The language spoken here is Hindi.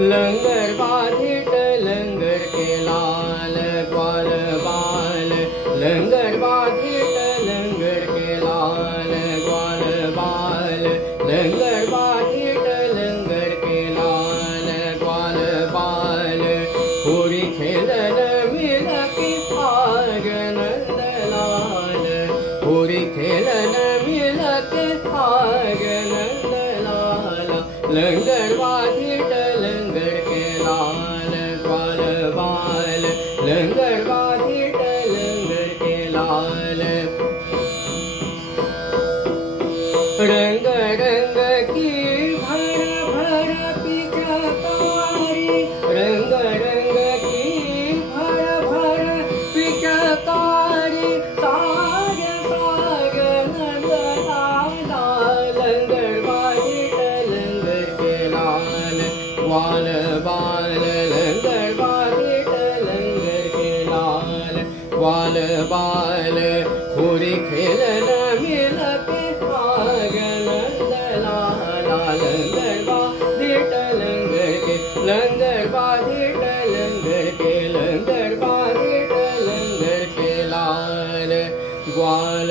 लंगर बाधित लंगर के लाल ग्वाल बाल लंगर बाधित लंगर के लाल ग्वाल बाल लंगर बाधित लंगर के लाल ग्वाल बाल होरी खेलन मिलके आग नंद लाल होरी खेलन मिलके आग नंद लाल लंगर बाधित लंगर के लाल ग्वाल बाल लंगर बाधित लंगर के लाल रंग रंग की भर भर पिचकारी रंग रंग की भर भर पिचकारी साग साग नंद लाला लंगर बाधित लंगर के लाल ग्वाल बाल लंगर बाधित लंगर के लाल ग्वाल बाल होरी खेलन मिलके आग नंद लाला लंगर बाधित लंगर के लंगर बाधित लंगर के लंगर बाधित लंगर के लाल ग्वाल